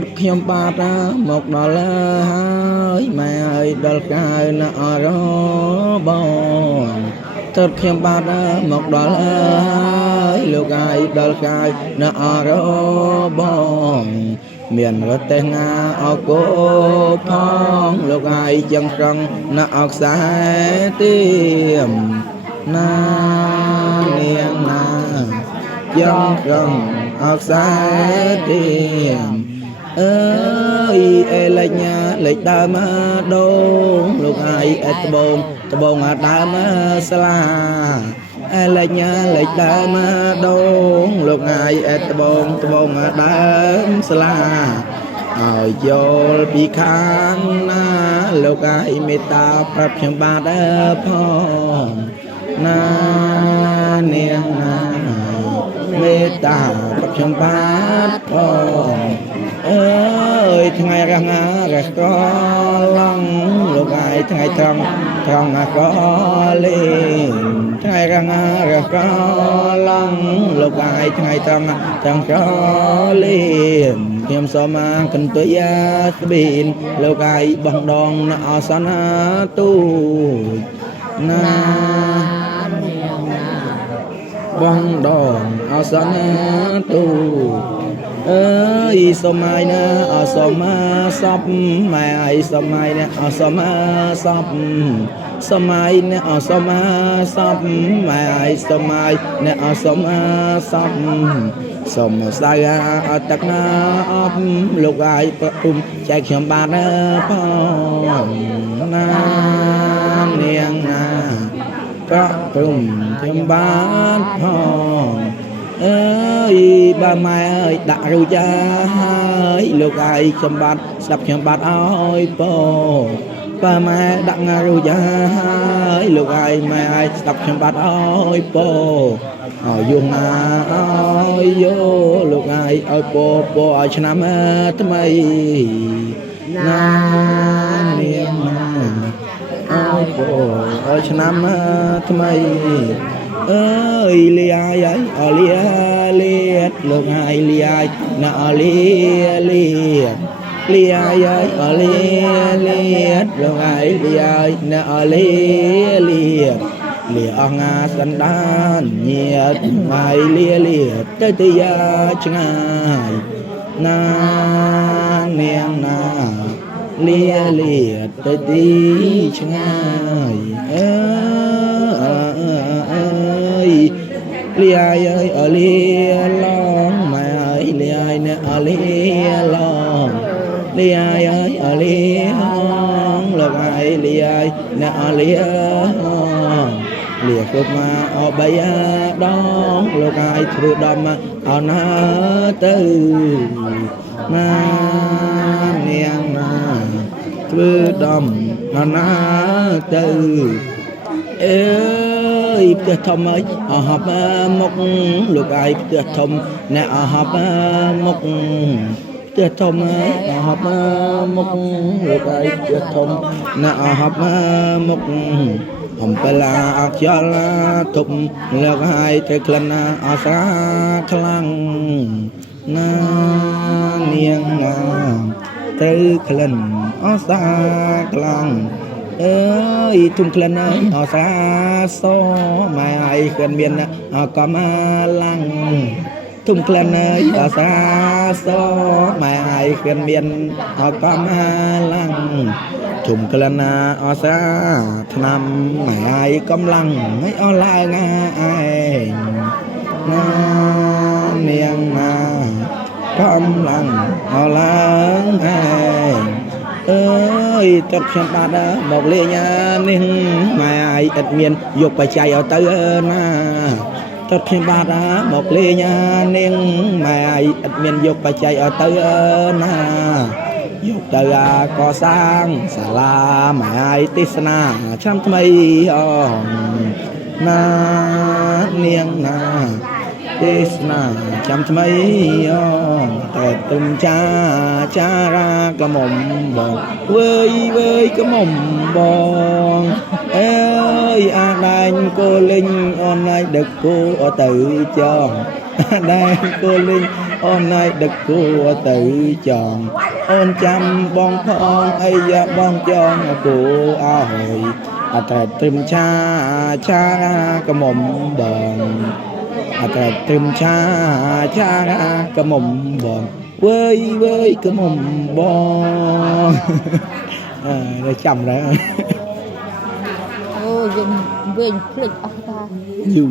តខ្ញុំបាទមកដល់ហើយម៉ែអើយដល់កាយណាអរបងតើខ្ញុំបាទមកដល់ហើយលោកអាយដល់កាយណាអរបងមានរទេះងាអកោផងលោកអាយចឹងត្រង់ណាអខ្សែទៀមណានាងណាយ៉ាងត្រង់អខ្សែទៀមអើយអេលេចញ៉ាលេចដើមដូងលោកអាយអេត្បូងត្បូងដើមស្លាអេលេចញ៉ាលេចដើមដូងលោកអាយអេត្បូងត្បូងដើមស្លាឲ្យយល់ពីខាងណាលោកអាយមេត្តាប្រាប់ខ្ញុំបាទផងណានាងណាមេត្តាប្រាប់ខ្ញុំបាទផងអើយថ្ងៃរះងារះកឡងលោកអាយថ្ងៃត្រង់ត្រង់កលេងថ្ងៃរះងារះកឡងលោកអាយថ្ងៃត្រង់ត្រង់កលេងខ្ញុំសូមគន្ទុយស្ប៊ីនលោកអាយបងដងណអសនាទូណាបងដងអសនាទូអើយសម័យណាអសមសពម៉ែអីសម័យណាអសមសពសម័យណាអសមសពម៉ែអីសម័យណាអសមសពសមសាយអតកណាអបលោកអាយប្រពុំចែកខ្ញុំបានផងណានាងណាប្រពុំខ្ញុំបានផងអើយបើម៉ែអើយដាក់រូចាហើយលោកអាយខ្ញុំបាទស្ដាប់ខ្ញុំបាទអើយពោបើម៉ែដាក់ងារូចាហើយលោកអាយម៉ែអាយស្ដាប់ខ្ញុំបាទអើយពោឲ្យយងណាអើយយោលោកអាយឲ្យពោពោឲ្យឆ្នាំថ្មីណានាងណាឲ្យពោឲ្យឆ្នាំថ្មីអើយលាយអលាលៀតលោកហើយលាយណាអលាលៀតលាយអលាលៀតលោកហើយលាយណាអលាលៀតលាអងអាសណ្ដានញាតហើយលាលៀតទៅទីយ៉ាឆ្ងាយណានាងណាលាលៀតទៅទីឆ្ងាយលាយអលីឡងម៉ែលាយណាអលីឡងលាយអលីលោកហើយលាយណាអលីលាគ្រប់មកអបីដងលោកហើយធ្វើដំអណាទៅណានាងណាធ្វើដំអណាទៅអើយផ្ទះធំអើយអហបមុខលោកអាយផ្ទះធំអ្នកអហបមុខផ្ទះធំអើយអហបមុខលោកអាយផ្ទះធំអ្នកអហបមុខអំបលាអខ្យល់ទប់លោកអាយទៅក្លិនអសាខ្លាំងណានាងណាទៅក្លិនអសាខ្លាំងអើយទុំក្លិនអសាសម៉ែអីគ្រាន់មានកំឡាំងទុំក្លិនអសាសម៉ែអីគ្រាន់មានកំឡាំងទុំក្លិនអសាឆ្នាំម៉ែអីកំឡាំងឲ្យអស់ឡើងឯងណានាងណាកំឡាំងអស់ឡើងឯងអើយតើខ្ញុំបាទមកលេងនេះម៉ែអីឥតមានយកបច្ច័យឲ្យទៅណាតើខ្ញុំបាទមកលេងនេះម៉ែអីឥតមានយកបច្ច័យឲ្យទៅណាយកទៅកសាងសាលាម៉ែអីទេសនាឆ្នាំថ្មីអណានាងណាទេសនាចាំថ្មីតែទុំចារាកមុំបងវើយកមុំបងអើយអាដែងគោលេងអូនឯងដឹកគោទៅចងអាដែងគោលេង អូនឲ្យដឹកគួទៅចងអូនចាំបងផងអីយ៉ាបងចងគួអើយអត់តែត្រឹមឆាកុំបងអត់តែត្រឹមឆាកុំបងវើយកុំបងđể chậm đấy អូយើងវិញភ្លេចអស់តា nhiều